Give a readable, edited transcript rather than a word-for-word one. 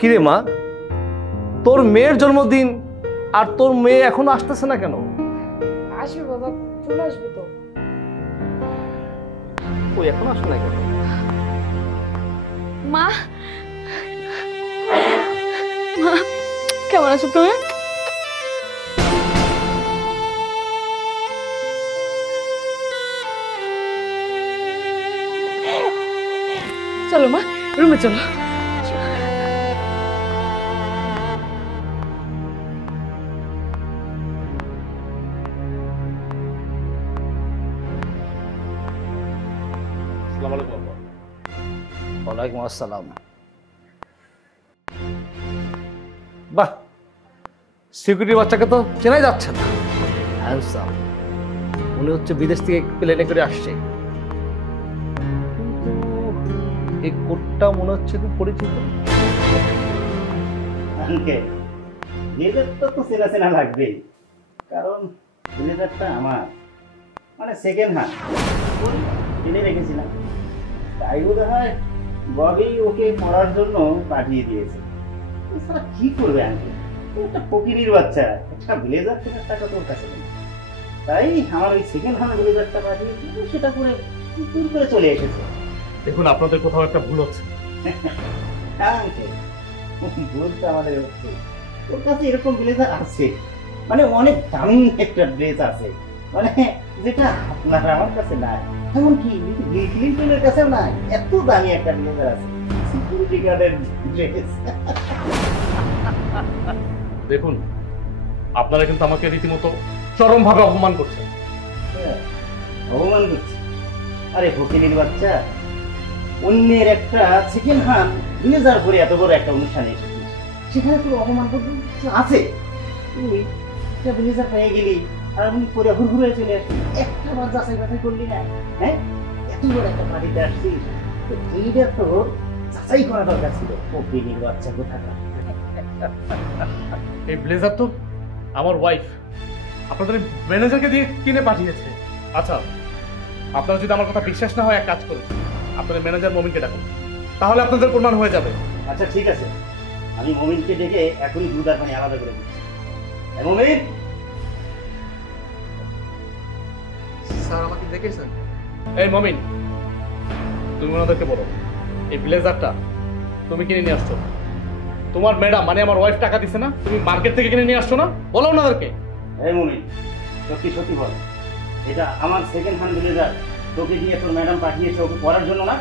কিরে মা, তোর মেয়ের জন্মদিন আর তোর মেয়ে এখনো আসতেছে না কেন? আসবে বাবা, চলে আসবে তো। ওই এখনো আসে না কেন? মা, মা কেমন আছো তুমি? চলো মা, রুমে চলো। ওয়ালাইকুম আসসালাম। বাহ, সিকিউরিটি বাচ্চাকে তো চেনাই যাচ্ছে না। হ্যান্ডসাম, মনে হচ্ছে বিদেশ থেকে প্লেনে করে আসছে। কিন্তু এই কোটটা মনে হচ্ছে খুব পরিচিত। ব্লেজারটা তো চেনা চেনা লাগবেই, কারণ ব্লেজারটা আমার মানে সেকেন্ড হ্যান্ড কিনে রেখেছিলাম। তাই বোধ হয় ববি ওকে পড়ার জন্য পাঠিয়ে দিয়েছে। এছাড়া কি করবে আঙ্কেল, একটা ফকিরির বাচ্চা, একটা ব্লেজার কেনার টাকা তোর কাছে নেই। তাই আমার ওই সেকেন্ড হ্যান্ড ব্লেজারটা পাঠিয়ে দিয়ে সেটা করে দূর করে চলে এসেছে। দেখুন, আপনাদের কোথাও একটা ভুল হচ্ছে। আঙ্কেল, ভুলটা আমাদের হচ্ছে। ওর কাছে এরকম ব্লেজার আছে, মানে অনেক দামি একটা ড্রেস আছে, মানে যেটা আপনার আমার কাছে নাই। এমনকি বিল ক্লিনটনের কাছেও নাই, এত দামি একটা ব্লেজার আছে, সিকিউরিটি গার্ডের ড্রেস। দেখুন, আপনারা কিন্তু আমাকে রীতিমতো চরমভাবে অপমান করছেন। অপমান করছে? আরে ফকিরের বাচ্চা, অন্যের একটা সেকেন্ড হ্যান্ড ব্লেজার পরে এত বড় একটা অনুষ্ঠানে এসেছিস, সেখানে তোর অপমান করতে আছে? তুই একটা ব্লেজার পেয়ে গেলি আর আমি পরে হুড় হয়ে চলে আসি, একটা বার যাচাই বাছাই করলি না? হ্যাঁ, এত বড় একটা পার্টিতে আসছিস, তো এইটা তো যাচাই করা দরকার ছিল। ফকিরের বাচ্চা কোথাকার। এই ব্লেজার তো আমার ওয়াইফ আপনাদের ম্যানেজারকে দিয়ে কিনে পাঠিয়েছে। আচ্ছা, আপনারা যদি আমার কথা বিশ্বাস না হয়, এক কাজ করুন, আপনাদের ম্যানেজার মমিনকে ডাকুন, তাহলে আপনাদের প্রমাণ হয়ে যাবে। আচ্ছা ঠিক আছে, আমি মমিনকে ডেকে এখনই দুধ আর পানি আলাদা করে দিচ্ছি। মমিন, স্যার আমাকে দেখেছেন? এই মমিন, তুমি ওনাদেরকে বলো এই ব্লেজারটা তুমি কিনে নিয়ে আসছো। তোমার ম্যাডাম মানে আমার ওয়াইফ টাকা দিছে না, তুমি মার্কেট থেকে কিনে নিয়ে আসছো না? বলো ওনাদেরকে। এই মমিন, সত্যি সত্যি বল, এটা আমার সেকেন্ড হ্যান্ড ব্লেজার তোকে দিয়ে তোর ম্যাডাম পাঠিয়েছে ওকে পড়ার জন্য না?